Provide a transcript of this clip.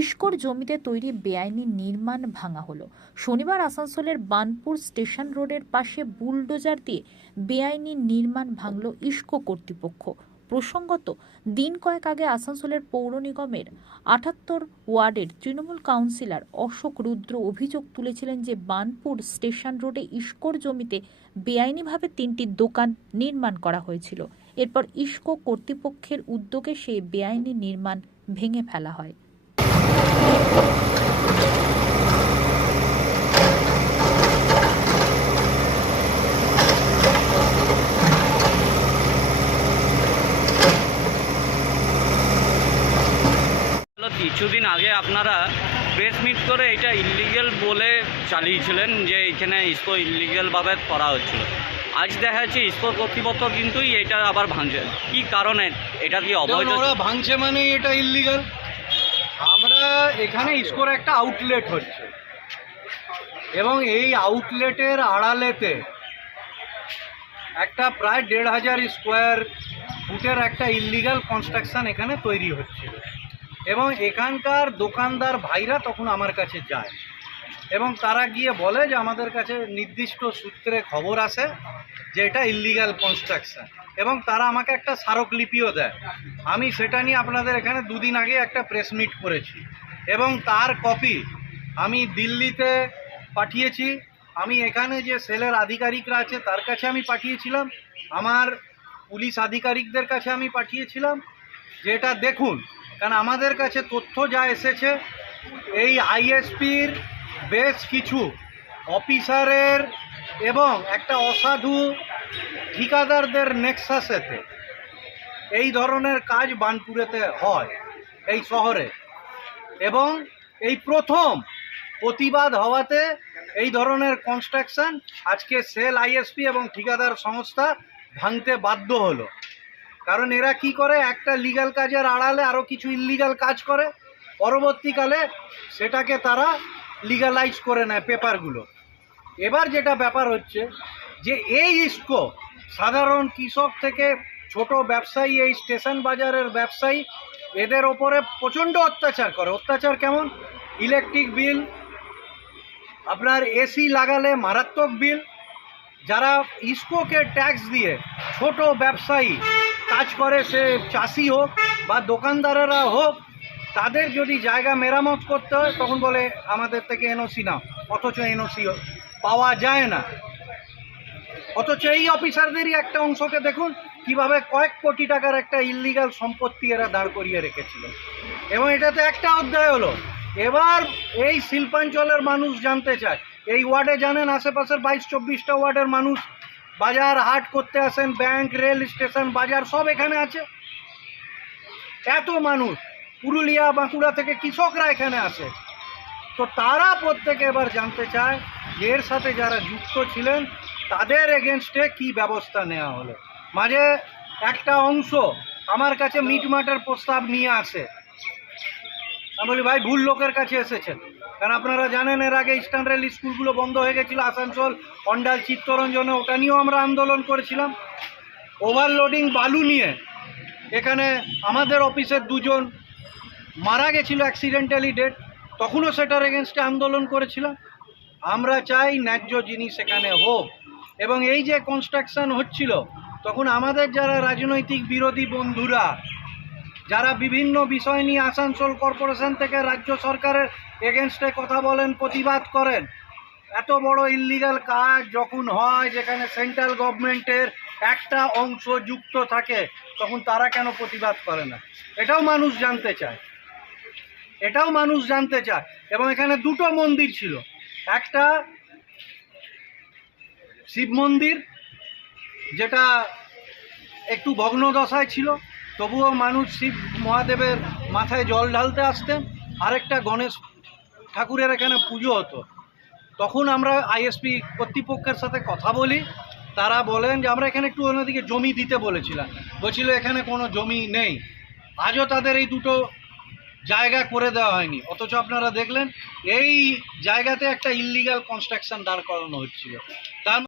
ইস্কোর জমিতে তৈরি বেআইনি নির্মাণ ভাঙা হলো। শনিবার আসানসোলের বানপুর স্টেশন রোডের পাশে বুলডোজার দিয়ে বেআইনি নির্মাণ ভাঙল ইস্কো কর্তৃপক্ষ। প্রসঙ্গত, দিন কয়েক আগে আসানসোলের পৌর নিগমের আটাত্তর ওয়ার্ডের তৃণমূল কাউন্সিলর অশোক রুদ্র অভিযোগ তুলেছিলেন যে বানপুর স্টেশন রোডে ইস্কোর জমিতে বেআইনিভাবে তিনটি দোকান নির্মাণ করা হয়েছিল। এরপর ইস্কো কর্তৃপক্ষের উদ্যোগে সেই বেআইনি নির্মাণ ভেঙে ফেলা হয় হলো কিছুদিন আগে আপনারা প্রেস মিট করে এটা ইলিগেল বলে চালিয়েছিলেন যে এখানে ইস্কো ইলিগেলভাবে করা হচ্ছিল। আজ দেখা যাচ্ছে ইস্কো কর্তৃপক্ষ কিন্তু এটা আবার ভাঙছে। কি কারণে? এটা কি অবৈধ? ওরা ভাঙছে মানে এটা ইল্লিগাল আমরা এখানে ইস্কোর একটা আউটলেট হচ্ছে। এবং এই আউটলেটের আড়ালেতে একটা প্রায় দেড় হাজার স্কোয়ার ফুটের একটা ইল্লিগাল কনস্ট্রাকশন এখানে তৈরি হচ্ছিল এবং এখানকার দোকানদার ভাইরা তখন আমার কাছে যায়। এবং তারা গিয়ে বলে যে, আমাদের কাছে নির্দিষ্ট সূত্রে খবর আসে যে এটা ইল্লিগাল কনস্ট্রাকশন এবং তারা আমাকে একটা স্মারকলিপিও দেয়। আমি সেটা নিয়ে আপনাদের এখানে দুদিন আগে একটা প্রেস মিট করেছি। এবং তার কপি আমি দিল্লিতে পাঠিয়েছি। আমি এখানে যে সেলের আধিকারিকরা আছে, তার কাছে আমি পাঠিয়েছিলাম। আমার পুলিশ আধিকারিকদের কাছে আমি পাঠিয়েছিলাম। যেটা দেখুন কারণ আমাদের কাছে তথ্য যা এসেছে, এই আইএসপির বেশ কিছু অফিসারের এবং একটা অসাধু ঠিকাদারদের নেক্সাসেতে এই ধরনের কাজ বানপুরেতে হয়, এই শহরে। এবং এই প্রথম প্রতিবাদ হওয়াতে এই ধরনের কনস্ট্রাকশন আজকে সেল আইএসপি এবং ঠিকাদার সংস্থা ভাঙতে বাধ্য হলো। কারণ এরা কি করে? একটা লিগ্যাল কাজের আড়ালে আরও কিছু ইলিগাল কাজ করে। পরবর্তীকালে সেটাকে তারা লিগালাইজ করে নেয় পেপারগুলো এবার যেটা ব্যাপার হচ্ছে যে এই ইস্কো সাধারণ কৃষক থেকে ছোট ব্যবসায়ী, এই স্টেশন বাজারের ব্যবসায়ী, এদের ওপরে প্রচণ্ড অত্যাচার করে। অত্যাচার কেমন? ইলেকট্রিক বিল আপনার এসি লাগালে মারাত্মক বিল যারা ইস্কোকে ট্যাক্স দিয়ে ছোট ব্যবসায়ী কাজ করে, সে চাষি হোক বা দোকানদারেরা হোক, তাদের যদি জায়গা মেরামত করতে হয়, তখন বলে আমাদের থেকে এনওসি নাও। অথচ এনওসি পাওয়া যায় না। অথচ এই অফিসারদেরই একটা অংশকে দেখুন, কীভাবে কয়েক কোটি টাকার একটা ইল্লিগাল সম্পত্তি এরা দাঁড় করিয়ে রেখেছিল। এবং এটাতে একটা অধ্যায় হলো, এবার এই শিল্পাঞ্চলের মানুষ জানতে চায়। এই ওয়ার্ডে জানেন, আশেপাশের বাইশ, চব্বিশটা ওয়ার্ডের মানুষ বাজার, হাট করতে আসেন ব্যাংক রেল স্টেশন বাজার, সব এখানে আছে। এত মানুষ, পুরুলিয়া, বাঁকুড়া থেকে কৃষকরা এখানে আসে। তো তারা প্রত্যেকে এবার জানতে চায় এর সাথে যারা যুক্ত ছিলেন, তাদের এগেনস্টে কি ব্যবস্থা নেওয়া হলো? মাঝে একটা অংশ আমার কাছে মিটমাটের প্রস্তাব নিয়ে আসে। আমি বলি, ভাই, ভুল লোকের কাছে এসেছেন। কারণ আপনারা জানেন, এর আগে ইস্টার্ন রেল স্কুলগুলো বন্ধ হয়ে গেছিল, আসানসোল অন্ডাল চিত্তরঞ্জনে, ওটা নিয়েও আমরা আন্দোলন করেছিলাম। ওভারলোডিং বালু নিয়ে। এখানে আমাদের অফিসের দুজন মারা গেছিল অ্যাক্সিডেন্টালি ডেট তখনও সেটার এগেনস্টে আন্দোলন করেছিলাম। আমরা চাই ন্যায্য জিনিস এখানে হোক। এবং এই যে কনস্ট্রাকশন হচ্ছিল, তখন আমাদের যারা রাজনৈতিক বিরোধী বন্ধুরা, যারা বিভিন্ন বিষয় নিয়ে আসানসোল কর্পোরেশন থেকে রাজ্য সরকারের এগেনস্টে কথা বলেন, প্রতিবাদ করেন। এত বড় ইল্লিগাল কাজ যখন হয়, যেখানে সেন্ট্রাল গভর্নমেন্টের একটা অংশ যুক্ত থাকে, তখন তারা কেন প্রতিবাদ করে না? এটাও মানুষ জানতে চায়। এটাও মানুষ জানতে চায়। এবং এখানে দুটো মন্দির ছিল। একটা শিব মন্দির, যেটা একটু ভগ্নদশায় ছিল, তবুও মানুষ শিব মহাদেবের মাথায় জল ঢালতে আসতেন। আরেকটা গণেশ ঠাকুরের এখানে পুজো হতো। তখন আমরা আইএসপি কর্তৃপক্ষের সাথে কথা বলি। তারা বলেন যে, আমরা এখানে একটু অন্যদিকে জমি দিতে বলেছিলাম। বলছিল, এখানে কোনো জমি নেই। আজও তাদের এই দুটো জায়গা করে দেওয়া হয়নি। অথচ আপনারা দেখলেন, এই জায়গাতে একটা ইলিগাল কনস্ট্রাকশন দাঁড় করানো হচ্ছিল। তার